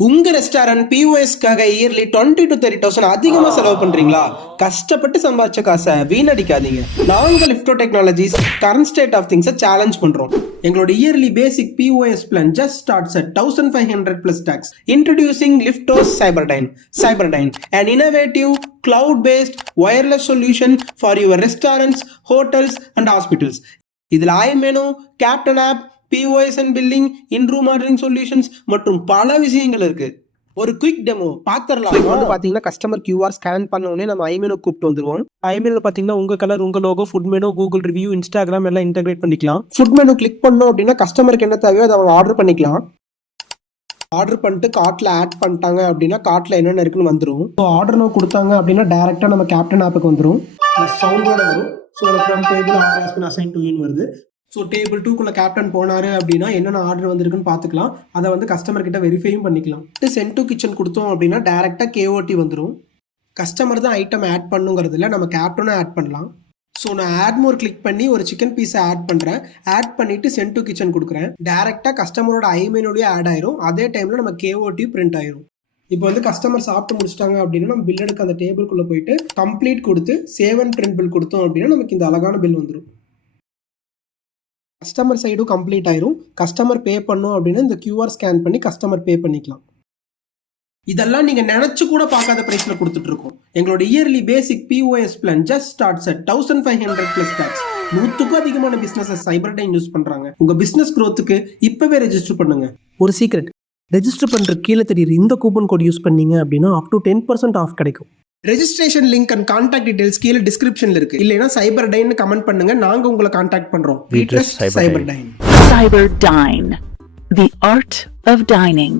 உங்க restaurant பிஓஎஸ்க்காக yearly 20 to 30,000 அதிகமா செலவு பண்றீங்களா? கஷ்டப்பட்டு சம்பாதிச்ச காசை வீணடிக்காதீங்க. நாங்க Lifto technologies current state of திங்ஸை சேலஞ்ச் பண்றோம். எங்களோட early basic POS plan just starts at 1,500 plus tax. Introducing Lifto's Cyberdyne. Cyberdyne, an innovative cloud-based wireless solution for your restaurants, hotels and hospitals. இதில் iMenu, Captain app, POS and billing, in-room ordering solutions மற்றும் பல விஷயங்கள் இருக்கு. ஒரு quick demo பாத்துறலாம். இப்போ வந்து பாத்தீங்கன்னா customer QR scan பண்ண உடனே நம்ம iMenu கூப்பிட்டு வந்துருவோம். iMenu பாத்தீங்கன்னா உங்க கலர், உங்க logo, food menu, Google review, Instagram எல்லாம் இன்டகிரேட் பண்ணிக்கலாம். ஃபுட் மெனு கிளிக் பண்ணோம் அப்படின்னா கஸ்டமருக்கு என்ன தேவையோ அதை அவங்க ஆர்டர் பண்ணிக்கலாம். ஆர்டர் பண்ணிட்டு கார்ட்ல ஆட் பண்ணிட்டாங்க அப்படின்னா கார்ட்ல என்னென்ன இருக்குன்னு வந்துடும். ஸோ ஆர்டர் நோ கொடுத்தாங்க அப்படின்னா டேரக்டா நம்ம கேப்டன் ஆப்புக்கு வந்துடும். சவுண்டோட வரும். So from table order has been assign to you வருது. ஸோ டேபிள் 2குள்ள கேப்டன் போனாரு அப்படின்னா என்னென்ன ஆர்டர் வந்திருக்குன்னு பார்த்துக்கலாம். அதை வந்து கஸ்டமர் கிட்ட வெரிஃபையும் பண்ணிக்கலாம். சென்ட் டு கிச்சன் கொடுத்தோம் அப்படின்னா டேரெக்டாக KOT வந்துடும். கஸ்டமர் தான் ஐட்டம் ஆட் பண்ணுங்கிறதுல நம்ம கேப்டனும் ஆட் பண்ணலாம். ஸோ நான் ஆட் மோர் கிளிக் பண்ணி ஒரு சிக்கன் பீஸை ஆட் பண்ணுறேன். ஆட் பண்ணிவிட்டு சென்ட் டு கிச்சன் கொடுக்குறேன். டேரெக்டாக கஸ்டமரோட iMenuலயே ஆட் ஆயிரும். அதே டைமில் நம்ம KOT பிரிண்ட் ஆயிரும். இப்போ வந்து கஸ்டமர் சாப்பிட்டு முடிச்சிட்டாங்க அப்படின்னா நம்ம பில் எடுக்க அந்த டேபிள்குள்ளே போயிட்டு கம்ப்ளீட் கொடுத்து சேவ் அண்ட் பிரிண்ட் பில் கொடுத்தோம் அப்படின்னா நமக்கு இந்த அழகான பில் வந்துடும். கஸ்டமர் சைடும் கம்ப்ளீட் ஆயிரும். கஸ்டமர் பே பண்ணும் அப்படின்னா இந்த QR ஸ்கேன் பண்ணி கஸ்டமர் பே பண்ணிக்கலாம். இதெல்லாம் நீங்க நினைச்சு கூட பார்க்காத பிரைஸ்ல கொடுத்துட்டு இருக்கோம். எங்களோட early basic POS plan just starts at 1,500 plus tax. 100க்கும் அதிகமான பிசினஸஸ் Cyberdyne யூஸ் பண்றாங்க. உங்க பிசினஸ் growthக்கு இப்பவே ரெஜிஸ்டர் பண்ணுங்க. ஒரு சீக்ரெட், ரெஜிஸ்டர் பண்ற கீழே தெரியுற இந்த கூப்பன் கோட் யூஸ் பண்ணீங்க அப்படின்னா up to 10% ஆஃப் கிடைக்கும். Registration link and contact details கீழே டிஸ்கிரிப்ஷன்ல இருக்கு. இல்லைன்னா Cyberdyne கமெண்ட் பண்ணுங்க, நாங்க உங்களை கான்டாக்ட் பண்றோம். Cyberdyne. Cyberdyne, the art of dining.